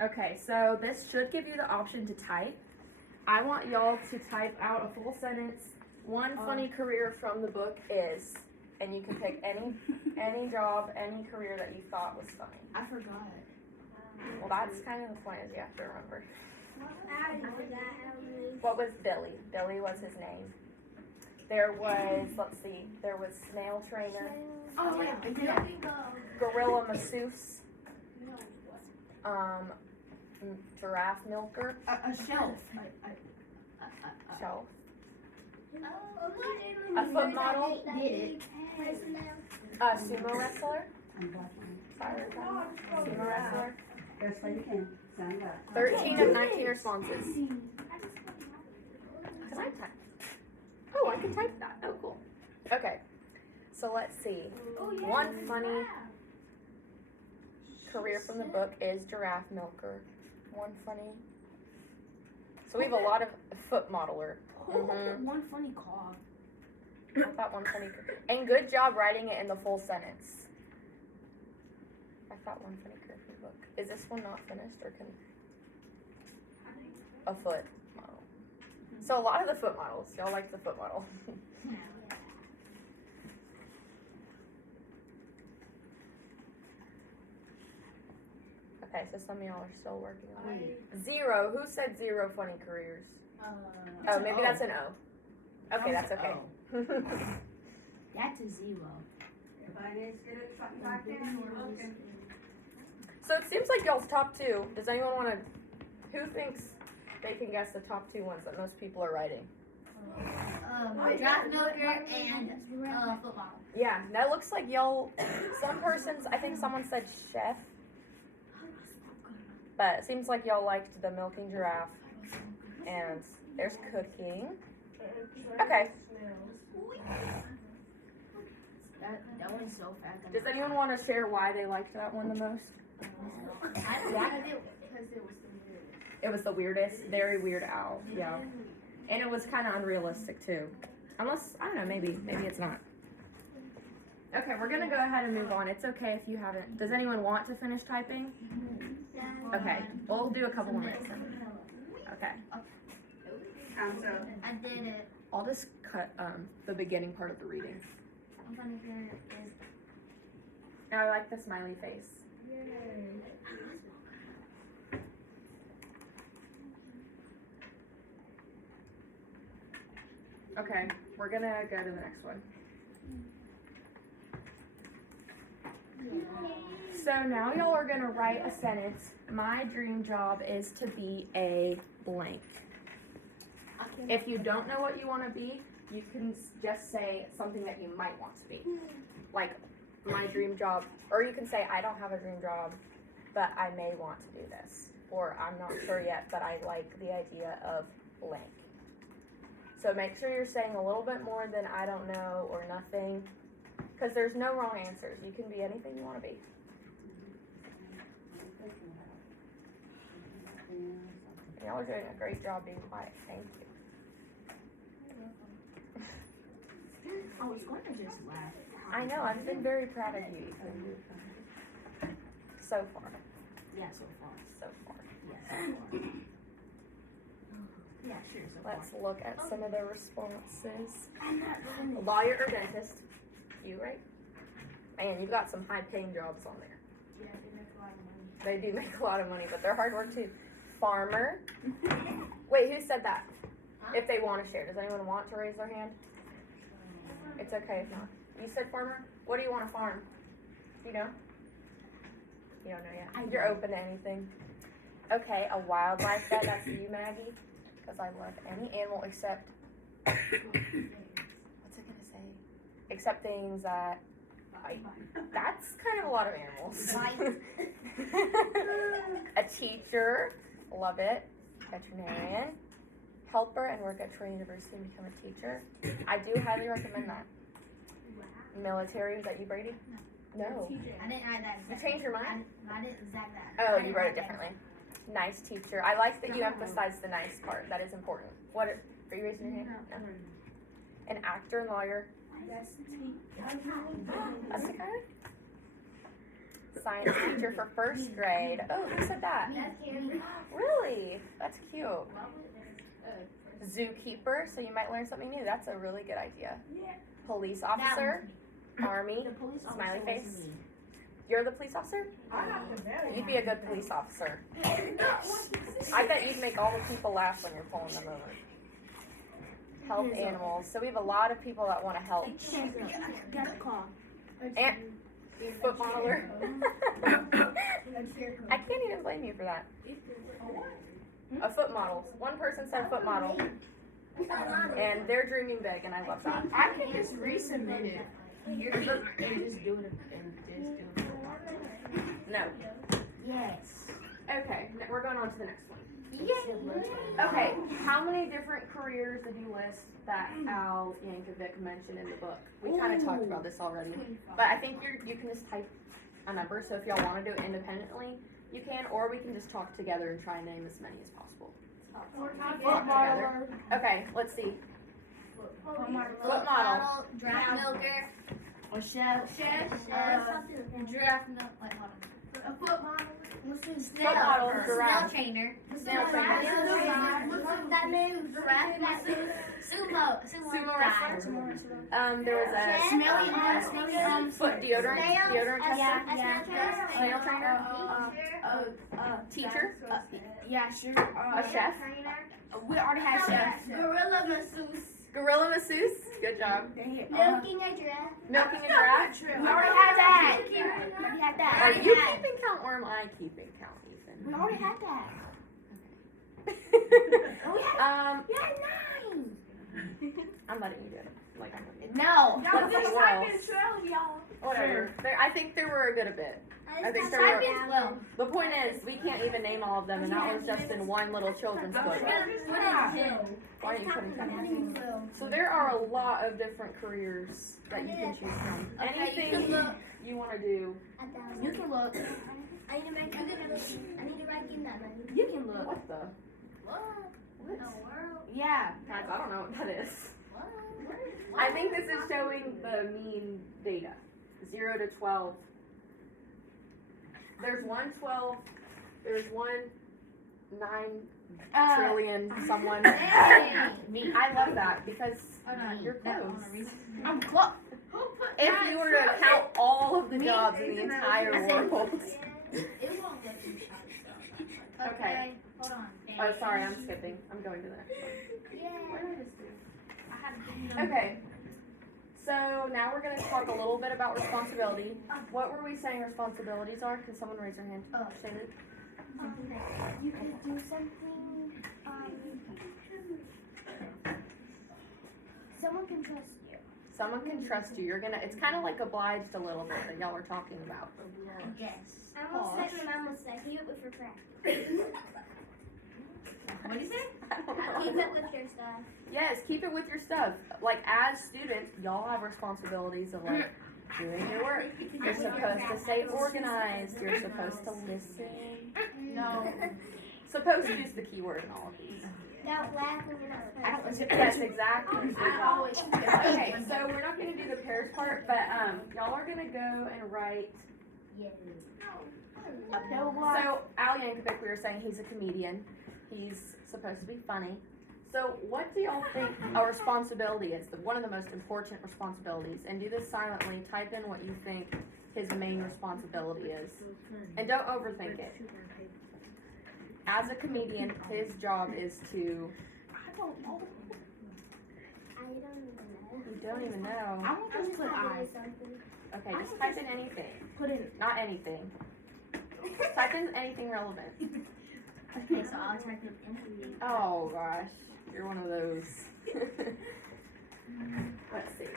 Okay, so this should give you the option to type. I want y'all to type out a full sentence. One funny career from the book is, and you can pick any job, any career that you thought was funny. I forgot. Well, that's kind of the point is you have to remember. I forgot. What was Billy? Billy was his name. There was, let's see, there was snail trainer, Oh yeah, I did. gorilla masseuse, giraffe milker, A shelf. shelf, a foot model, a sumo wrestler, sumo wrestler. Best way you can. Sound up. 13 of 19 responses. Can I type? Oh, I can type that. Oh, cool. Okay, so let's see. One funny career from the book is giraffe milker. One funny. So we have a lot of foot modeler. One funny call. I thought one funny. And good job writing it in the full sentence. I thought one funny career from the book. Is this one not finished or can a foot model? So a lot of the foot models. Y'all like the foot model. Okay, so some of y'all are still working on it. 0. Who said 0 funny careers? Oh, maybe that's an O. Okay, that's okay. That's a 0. Everybody needs to get something back there. We're looking. So it seems like y'all's top 2. Does anyone want to? Who thinks they can guess the top 2 ones that most people are writing? Draft milker and football. Yeah, that looks like y'all. Some persons, I think someone said chef, but it seems like y'all liked the milking giraffe. And there's cooking. Okay. That one's so fast. Does anyone want to share why they liked that one the most? Because it was the weirdest. It was the weirdest, very Weird Al. Yeah. And it was kind of unrealistic too. Unless, I don't know, maybe it's not. Okay, we're gonna go ahead and move on. It's okay if you haven't. Does anyone want to finish typing? Okay, we'll do a couple more minutes then. Okay. So I did it. I'll just cut the beginning part of the reading. I'm funny career is. I like the smiley face. Okay, we're gonna go to the next one. So now y'all are gonna write a sentence. My dream job is to be a blank. If you don't know what you want to be, you can just say something that you might want to be. Like, my dream job, or you can say, I don't have a dream job, but I may want to do this. Or I'm not sure yet, but I like the idea of blank. So make sure you're saying a little bit more than I don't know or nothing, because there's no wrong answers. You can be anything you want to be. Y'all are doing a great job being quiet. Thank you. I was going to just laugh. I know, I've been very proud of you. So far. Yeah, so far. So far. Yeah, so far. Yeah, sure, so far. Let's look at some of the responses. Lawyer or dentist? You, right? Man, you've got some high-paying jobs on there. Yeah, they make a lot of money. They do make a lot of money, but they're hard work too. Farmer. Wait, who said that? If they want to share. Does anyone want to raise their hand? It's okay if not. You said farmer? What do you want to farm? You know? You don't know yet. You're open to anything. Okay, a wildlife vet. That's you, Maggie. Because I love any animal except... What's it going to say? Except things that... That's kind of a lot of animals. A teacher. Love it. Veterinarian. Helper and work at Troy University and become a teacher. I do highly recommend that. Military, was that you, Brady? No. I didn't write that. You changed your mind? I didn't exact that. Oh, you wrote it differently. Nice teacher. I like that you emphasize the nice part. That is important. What are you raising your hand? No. An actor and lawyer. That's okay. Science teacher for first grade. Oh, who said that? That's Cameron. Really? That's cute. Zookeeper, so you might learn something new. That's a really good idea. Yeah. Police officer, army. The police Smiley officer face. wasn't me. You're the police officer? I got the very. You'd be a good police officer. I bet you'd make all the people laugh when you're pulling them over. Help animals. So we have a lot of people that want to help. Got a call. And foot modeler. I can't even blame you for that. A foot model. One person said foot model, and they're dreaming big, and I love that. I can just resubmit it. You're just doing it and just doing it. No. Yes. Okay, we're going on to the next one. Yeah. Okay, how many different careers did you list that Al Yankovic mentioned in the book? We kind of talked about this already, but I think you can just type a number. So if y'all want to do it independently, you can, or we can just talk together and try and name as many as possible. Talk together. Okay, let's see. Foot model. Draft milker. A chef. Draft milk. Wait, hold on. A foot model. Foot model, Snail giraffe. trainer. Snail trainer. That moves. Giraffe. Sumo. Sumo wrestler. There was a Smelly foot deodorant tester. Snail trainer. Teacher. Yeah, sure. A chef. We already had chef. Gorilla masseuse. Gorilla masseuse. Good job. Milking a giraffe. Milking a giraffe. We already had that. We already had Are that. you keeping count or am I keeping count, Ethan? We already had that. We had 9. I'm letting you do it. Like I'm letting you. No. Y'all What's just the type world? in 12, y'all. Whatever. I think there were a good bit. I think there Type were. in 12. The point is, we can't even name all of them, and that was just in one little children's book. Why are you putting 10? So there are a lot of different careers that you can choose from. Anything you want to do. You can look. I need to write in that money. You can look. What the? What? What? Yeah. Guys, I don't know what that is. I think this is showing the mean data. 0 to 12. There's 112. There's 9 trillion someone. Me. I love that because you're close. I'm close. If you were to count all of the jobs in the entire world. It won't let you shout. Okay. Hold on. Oh, sorry, I'm skipping. I'm going to the next one. Yeah. Okay. So now we're going to talk a little bit about responsibility. What were we saying responsibilities are? Can someone raise their hand? Shaylee? You could do something. Someone can trust you. Someone can trust you. You're gonna. It's kind of like obliged a little bit that y'all were talking about. Yes. I'm gonna say my mom was like, keep it with your practice. What do you say? I don't know. Keep it with your stuff. Yes, keep it with your stuff. Like as students, y'all have responsibilities of like doing your work. You're supposed to stay organized. You're supposed to listen. No. Supposed to use the keyword in all of these. Don't laugh when you're not I don't listen. Yes, exactly. I always. Okay, so we're not gonna do the pairs part, but y'all are gonna go and write. So Al Yankovic, we were saying he's a comedian. He's supposed to be funny. So what do y'all think a responsibility is? One of the most important responsibilities. And do this silently. Type in what you think his main responsibility is. And don't overthink it. As a comedian, his job is to... I don't know. You don't even know. I want to just put eyes. Okay, just type in anything. Put in. Not anything. Type in anything relevant. Okay, so I'll type in anything. Oh gosh, you're one of those. Let's see.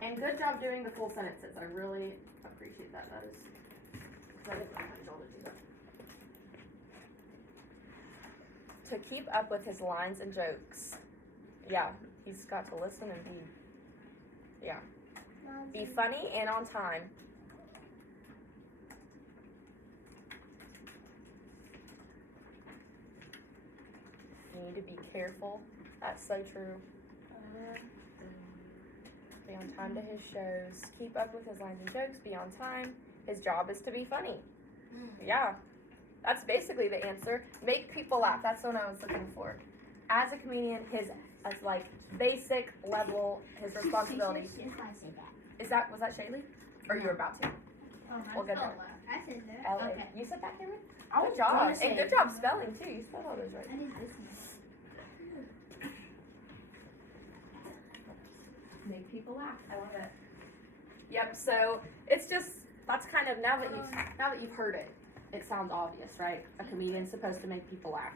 And good job doing the full sentences. I really appreciate that. That is my job to do that. To keep up with his lines and jokes. Yeah, he's got to listen and be funny and on time. You need to be careful. That's so true. be on time to his shows, keep up with his lines and jokes, be on time. His job is to be funny. Yeah, that's basically the answer. Make people laugh. That's what I was looking for. As a comedian, his as like basic level, his responsibilities. Was that Shaylee? Or you were about to? Well, good job. I said that. L-A. Okay. You said that, Cameron? I Good was job. gonna say- And good job spelling too. You spelled all those right. I did this one. Make people laugh. I love it. Yep. So it's just that's kind of now that you've heard it, it sounds obvious, right? A comedian's supposed to make people laugh.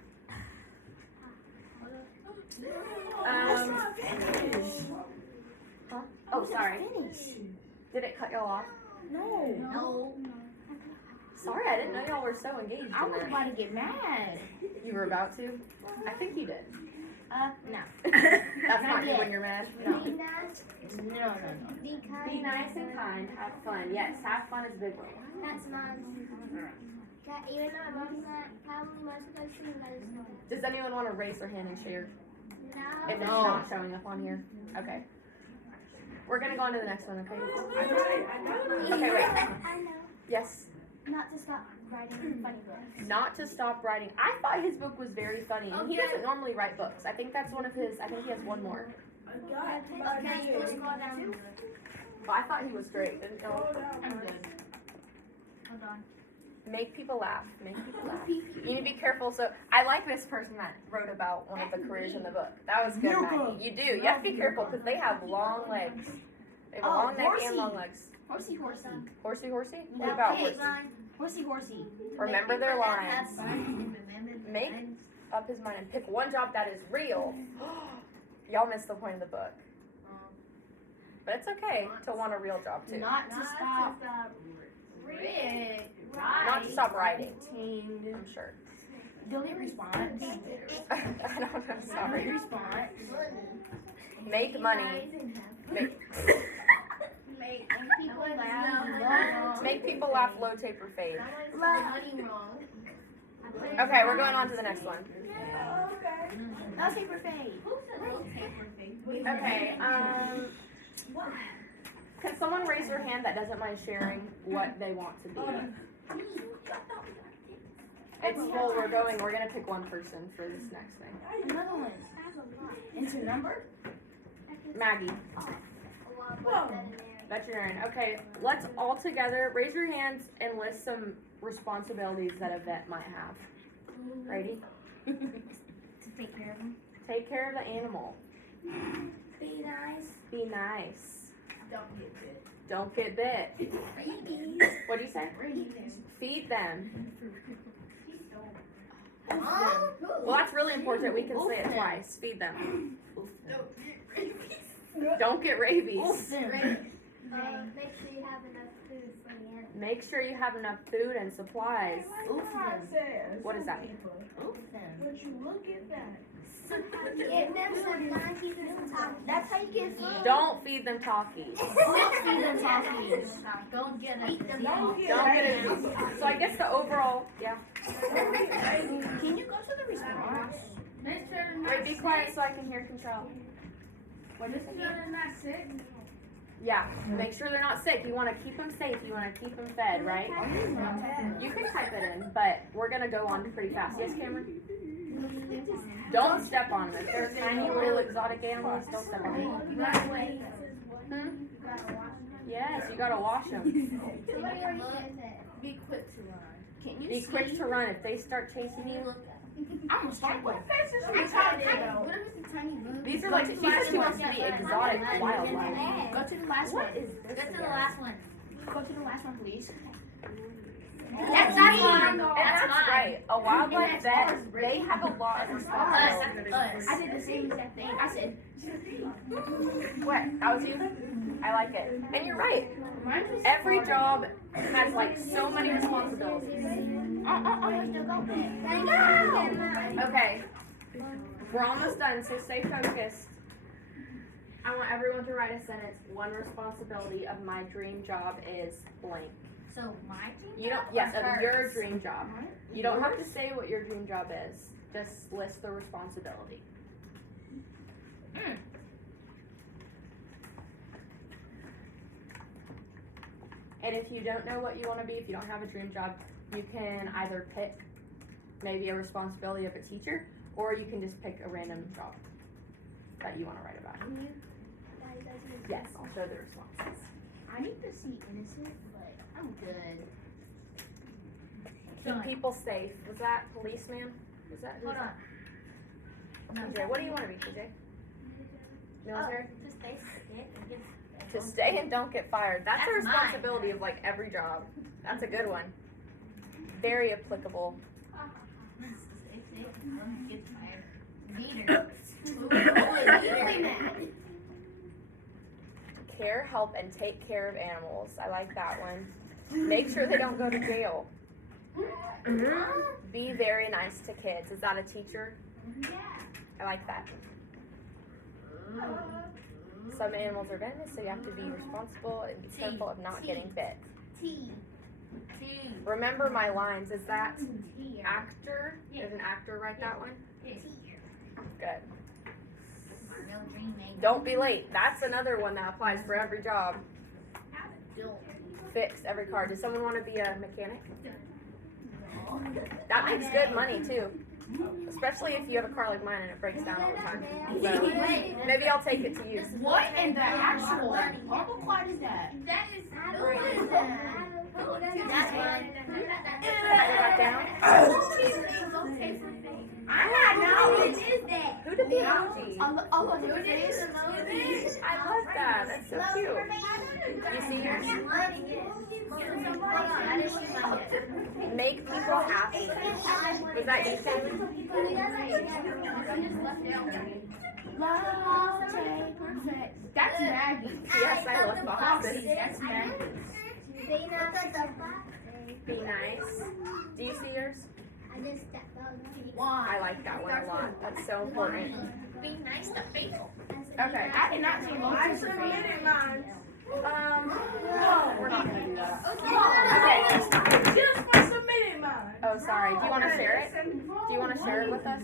Huh? Oh, sorry. Did it cut y'all off? No. Sorry, I didn't know y'all were so engaged. I in was that. about to get mad. You were about to? I think you did. No. That's Not not you yet. when you're mad. No. Be nice, No. be kind. Be nice and kind. Have fun. Yes, have fun is a big one. That's mine. Even though I'm not probably most of us should let us know. Does anyone want to raise their hand and share? No. If it's No. not showing up on here. Okay. We're gonna go on to the next one, okay? Okay, wait. I know. Yes. Not to stop writing funny books. Not to stop writing. I thought his book was very funny. And he Okay. doesn't normally write books. I think that's one of his. I think he has one more. Okay, let's go down. But I thought he was great. Didn't know. I'm good. Hold on. Make people laugh. Make people laugh. You need to be careful. So I like this person that wrote about one of the careers in the book. That was good, Maggie. You do. You have to be careful because they have long legs. They have a Oh, long neck horsey. and long legs. Horsey. Horsey? What Yeah, about okay. horsey? Horsey. Remember their lines. Make up his mind and pick one job that is real. Y'all missed the point of the book. But it's okay to want a real job too. Not to stop. Not to stop writing. I'm sure. Delete response. I don't know. Delete Sorry. response. Make money. Make, Make people laugh. make people laugh. Low tape or fade. Wrong. Okay, we're going on to the next one. No paper fade. Okay. Can someone raise their hand that doesn't mind sharing what they want to be? It's full. We're gonna pick one person for this next thing. Another one. Into number? Maggie, veterinarian. Okay, let's all together raise your hands and list some responsibilities that a vet might have. Ready? To take care of them. Take care of the animal. Be nice. Be nice. Don't get bit. Don't get bit. Babies. What'd you say? Feed them. Well, that's really important. We can say it twice. Feed them. Don't get rabies. Oof them. Make sure you have enough food for the animals. Make sure you have enough food and supplies. Oof them. What does that mean? Oof them. Give them some donkeys and some talkies. That's how you get food. Don't feed them talkies. Don't feed them talkies. Don't get them. Don't get it. So I guess the overall, yeah. Can you go to the response? Wait, be quiet so I can hear control. What is it? Yeah, make sure they're not sick. You want to keep them safe. You want to keep them fed, right? You can type it in, but we're going to go on pretty fast. Yes, Cameron? Don't step on them. If they're tiny little exotic animals, don't step on them. You gotta wait. Hmm? You gotta wash Yes, you got to wash them. them. Somebody already said that. Be quick to run. Can you Be quick to run. If they start chasing you, I'm gonna start with. these are like, she said she wants to be exotic wildlife. Go to the last one. What is this? Get to the last one. Go to the last one, please. That's And mine. that's right. A wildlife vet, they have a lot of responsibilities. I did the same exact thing. I said, What? That was you? I like it. And you're right. mine was Every job has like so many responsibilities. Okay. We're almost done, so stay focused. I want everyone to write a sentence. One responsibility of my dream job is blank. So my team? You don't, yes, of your dream job. You don't have to say what your dream job is. Just list the responsibility. And if you don't know what you want to be, if you don't have a dream job, you can either pick maybe a responsibility of a teacher, or you can just pick a random job that you want to write about. Yes, I'll show the responses. I need to see innocent, but I'm good. Keep people safe. Was that policeman? Was that? Hold on. TJ, what do you want to be, TJ? Military? To stay sick and get To stay and don't get fired. That's a That's mine. responsibility of like every job. That's a good one. Very applicable. stay sick and don't get fired. Leader. Care, help, and take care of animals. I like that one. Make sure they don't go to jail. Be very nice to kids. Is that a teacher? Yeah. I like that. Some animals are venomous, so you have to be responsible and be careful of not getting bit. T. Remember my lines. Is that T. actor? Did an actor write that one? Good. No dream maker. Don't be late. That's another one that applies for every job. Built. Fix every car. Does someone want to be a mechanic? That makes good money too. Especially if you have a car like mine and it breaks down all the time. So maybe I'll take it to use. What in the actual bubble clot is that? That is That's mine. Write that down. I'm not knowing. What is that? Who did the emoji? All of your face. I love that. That's so cute. You see yours? Make people happy. Was that you, Sam? That's Maggie. Yes, I love boxes. That's Maggie. Be nice. Do you see yours? Why? I like that one a lot. That's so important. Be nice to people. Okay. I did not see I most of your face. submitted mine. We're not gonna do that. Okay. Just for submitting mine. Oh, sorry. Do you want to share it? Do you want to share it with us?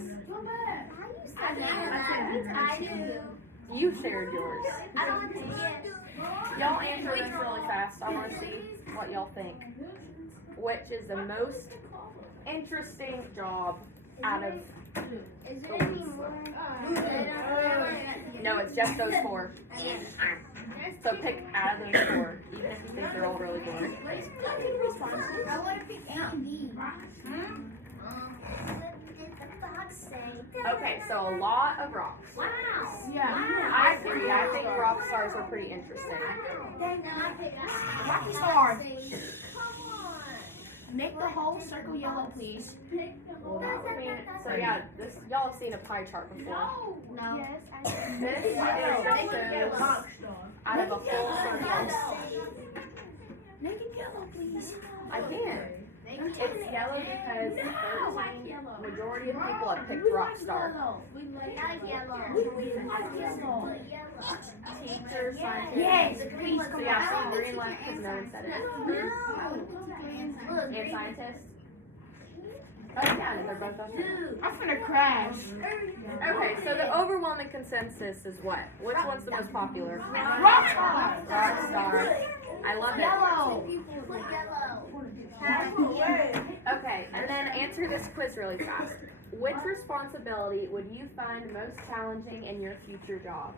I do. You shared yours. I don't want to Y'all answer this really fast. I want to see what y'all think. Which is the most interesting job out of... Is there any more? No, it's just those four. So pick out of those four, even if you think they're all really boring. I want to pick A and B. Okay, so a lot of rocks. Wow. Yeah. I agree. I think rock stars are pretty interesting. Rock stars. Make the whole circle yellow, please. I mean, so yeah, this y'all have seen a pie chart before. No. This is also out of a full circle. Make it yellow, please. I can. It's yellow because the majority of people have picked rock star. Teachers, scientists. Yes, please So come yeah, on. some green left because no one said it. And scientists. Oh yeah, they're both up there. I'm gonna crash. Okay, so the overwhelming consensus is what? Which one's the most popular? Rock star. Rock star. I love it. Okay, and then answer this quiz really fast. Which responsibility would you find most challenging in your future job?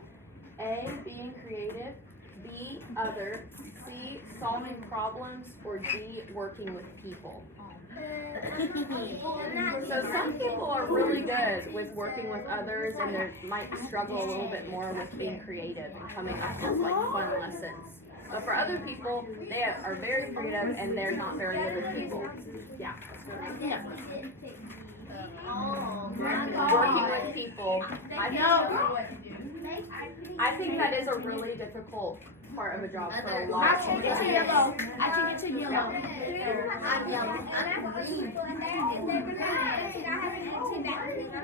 A, being creative, B, other, C, solving problems, or D, working with people? So some people are really good with working with others and they might struggle a little bit more with being creative and coming up with like fun lessons. But for other people, they are very creative and they're not very good with people. Yeah. Working with people. I think that is a really difficult part of a job for a lot I of change people. it to yellow. I change it to yellow.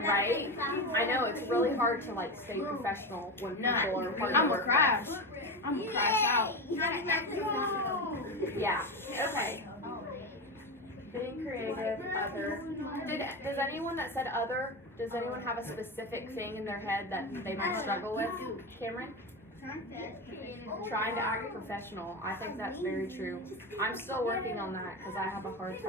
Right? I know, it's really hard to like stay professional when people are hard to I'm gonna work crash. I'm gonna crash out. with. Yeah. Okay. Being creative, other. Does anyone that said other, does anyone have a specific thing in their head that they might struggle with? Cameron? Trying to act professional. I think that's very true. I'm still working on that because I have a hard time.